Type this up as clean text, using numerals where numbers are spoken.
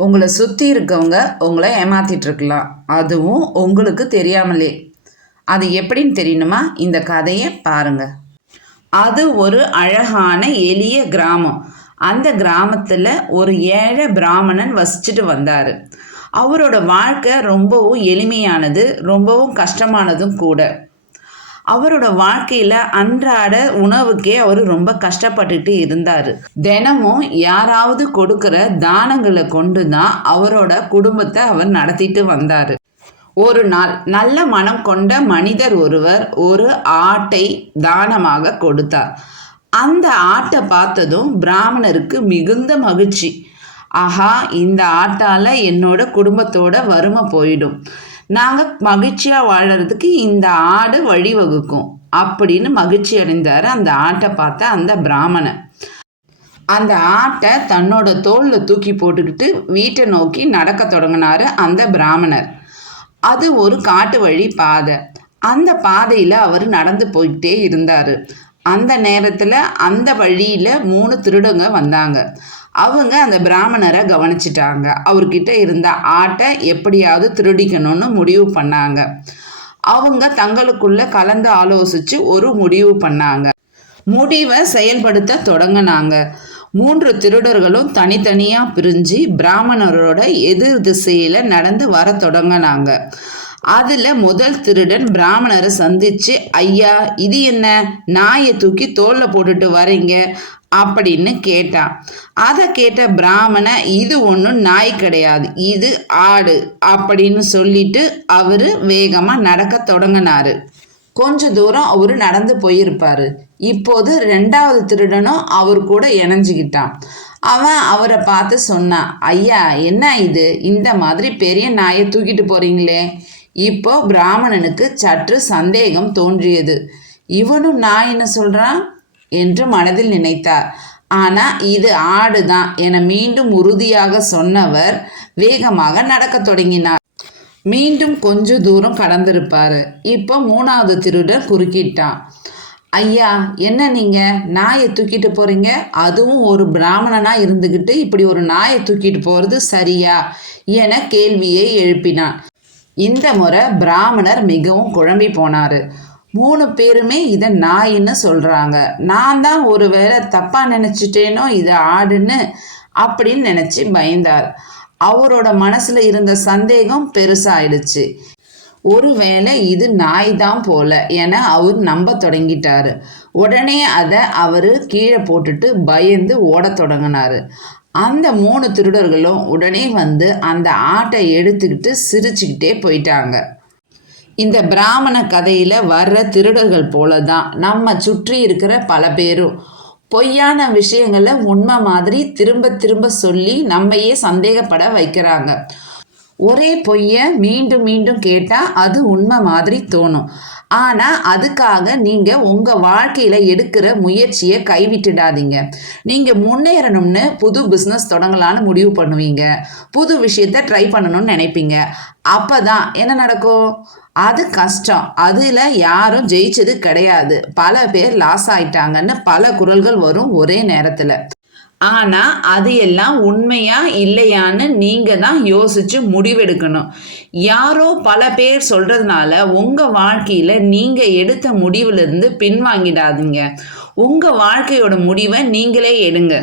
உங்களை சுற்றி இருக்கவங்க உங்களை ஏமாத்திட்டு இருக்கலாம், அதுவும் உங்களுக்கு தெரியாமலே. அது எப்படின்னு தெரியணுமா? இந்த கதையை பாருங்க. அது ஒரு அழகான எளிய கிராமம். அந்த கிராமத்தில் ஒரு ஏழை பிராமணன் வசிச்சுட்டு வந்தார். அவரோட வாழ்க்கை ரொம்பவும் எளிமையானது, ரொம்பவும் கஷ்டமானதும் கூட. அவரோட வாழ்க்கையில் அன்றாட உணவுக்கே அவர் ரொம்ப கஷ்டப்பட்டுட்டு இருந்தார். தினமும் யாராவது கொடுக்குற தானங்களை கொண்டு தான் அவரோட குடும்பத்தை அவர் நடத்திட்டு வந்தார். ஒரு நாள் நல்ல மனம் கொண்ட மனிதர் ஒருவர் ஒரு ஆட்டை தானமாக கொடுத்தார். அந்த ஆட்டை பார்த்ததும் பிராமணருக்கு மிகுந்த மகிழ்ச்சி. ஆஹா, இந்த ஆட்டால் என்னோட குடும்பத்தோட வறுமை போயிடும், நாங்கள் மகிழ்ச்சியாக வாழறதுக்கு இந்த ஆடு வழிவகுக்கும் அப்படின்னு மகிழ்ச்சி அடைந்தார் அந்த ஆட்டை பார்த்த அந்த பிராமணன். அந்த ஆட்டை தன்னோட தோளில் தூக்கி போட்டுக்கிட்டு வீட்டை நோக்கி நடக்க தொடங்கினார் அந்த பிராமணர். அது ஒரு காட்டு வழி பாதை. அந்த பாதையில் அவர் நடந்து போய்கிட்டே இருந்தார். அந்த நேரத்தில் அந்த வழியில் 3 திருடங்க வந்தாங்க. அவங்க அந்த பிராமணரை கவனிச்சிட்டாங்க. அவர்கிட்ட இருந்த ஆட்டை எப்படியாவது திருடிக்கணும்னு முடிவு பண்ணாங்க. அவங்க தங்களுக்குள்ள கலந்து ஆலோசித்து ஒரு முடிவு பண்ணாங்க. முடிவை செயல்படுத்த தொடங்கினாங்க. 3 திருடர்களும் தனித்தனியாக பிரிஞ்சு பிராமணரோட எதிர் திசையில் நடந்து வர தொடங்கினாங்க. அதில் முதல் திருடன் பிராமணரை சந்தித்து, ஐயா, இது என்ன, நாயை தூக்கி தோளில் போட்டுட்டு வரீங்க அப்படின்னு கேட்டான். அதை கேட்ட பிராமணன், இது ஒன்றும் நாய் கிடையாது, இது ஆடு அப்படின்னு சொல்லிட்டு அவர் வேகமாக நடக்க தொடங்கினார். கொஞ்ச தூரம் அவர் நடந்து போயிருப்பார். இப்போது 2வது திருடனும் அவர் கூட இணைஞ்சிக்கிட்டான். அவன் அவரை பார்த்து சொன்னான், ஐயா, என்ன இது, இந்த மாதிரி பெரிய நாயை தூக்கிட்டு போறீங்களே. இப்போ பிராமணனுக்கு சற்று சந்தேகம் தோன்றியது. இவனும் நாயின்னு சொல்றான் என்று மனதில் நினைத்தார். ஆனால் இது ஆடுதான் என மீண்டும் உறுதியாக சொன்னவர் வேகமாக நடக்க தொடங்கினார். மீண்டும் கொஞ்ச தூரம் கடந்திருப்பார். இப்போ 3வது திருடன் குறுக்கிட்டான். ஐயா, என்ன நீங்கள் நாயை தூக்கிட்டு போகிறீங்க, அதுவும் ஒரு பிராமணனாக இருந்துக்கிட்டு இப்படி ஒரு நாயை தூக்கிட்டு போகிறது சரியா என கேள்வியை எழுப்பினான். இந்த முறை பிராமணர் மிகவும் குழம்பி போனார். 3 பேருமே இதை நாயின்னு சொல்கிறாங்க, நான் தான் ஒரு வேளை தப்பாக நினச்சிட்டேனோ இதை ஆடுன்னு அப்படின்னு நினச்சி பயந்தார். அவரோட மனசில் இருந்த சந்தேகம் பெருசாயிடுச்சு. ஒருவேளை இது நாய் தான் போல என அவர் நம்ப தொடங்கிட்டாரு. உடனே அதை அவர் கீழே போட்டுட்டு பயந்து ஓடத் தொடங்கினார். அந்த 3 திருடர்களும் உடனே வந்து அந்த ஆட்டை எடுத்துக்கிட்டு சிரிச்சுக்கிட்டே போயிட்டாங்க. இந்த பிராமண கதையில் வர்ற திருடர்கள் போல தான் நம்ம சுற்றி இருக்கிற பல பேரும் பொய்யான விஷயங்களை உண்மை மாதிரி திரும்ப திரும்ப சொல்லி நம்மையே சந்தேகப்பட வைக்கிறாங்க. ஒரே பொய்யை மீண்டும் மீண்டும் கேட்டால் அது உண்மை மாதிரி தோணும். ஆனால் அதுக்காக நீங்கள் உங்கள் வாழ்க்கையில் எடுக்கிற முயற்சியை கைவிட்டுடாதீங்க. நீங்கள் முன்னேறணும்னு புது பிஸ்னஸ் தொடங்கலான்னு முடிவு பண்ணுவீங்க, புது விஷயத்தை ட்ரை பண்ணணும்னு நினைப்பீங்க. அப்போ தான் என்ன நடக்கும்? அது கஷ்டம், அதில் யாரும் ஜெயிச்சது கிடையாது, பல பேர் லாஸ் ஆயிட்டாங்கன்னு பல குரல்கள் வரும் ஒரே நேரத்தில். ஆனால் அது எல்லாம் உண்மையா இல்லையான்னு நீங்கள் தான் யோசித்து முடிவெடுக்கணும். யாரோ பல பேர் சொல்கிறதுனால உங்கள் வாழ்க்கையில் நீங்கள் எடுத்த முடிவிலிருந்து பின்வாங்கிடாதீங்க. உங்கள் வாழ்க்கையோட முடிவை நீங்களே எடுங்க.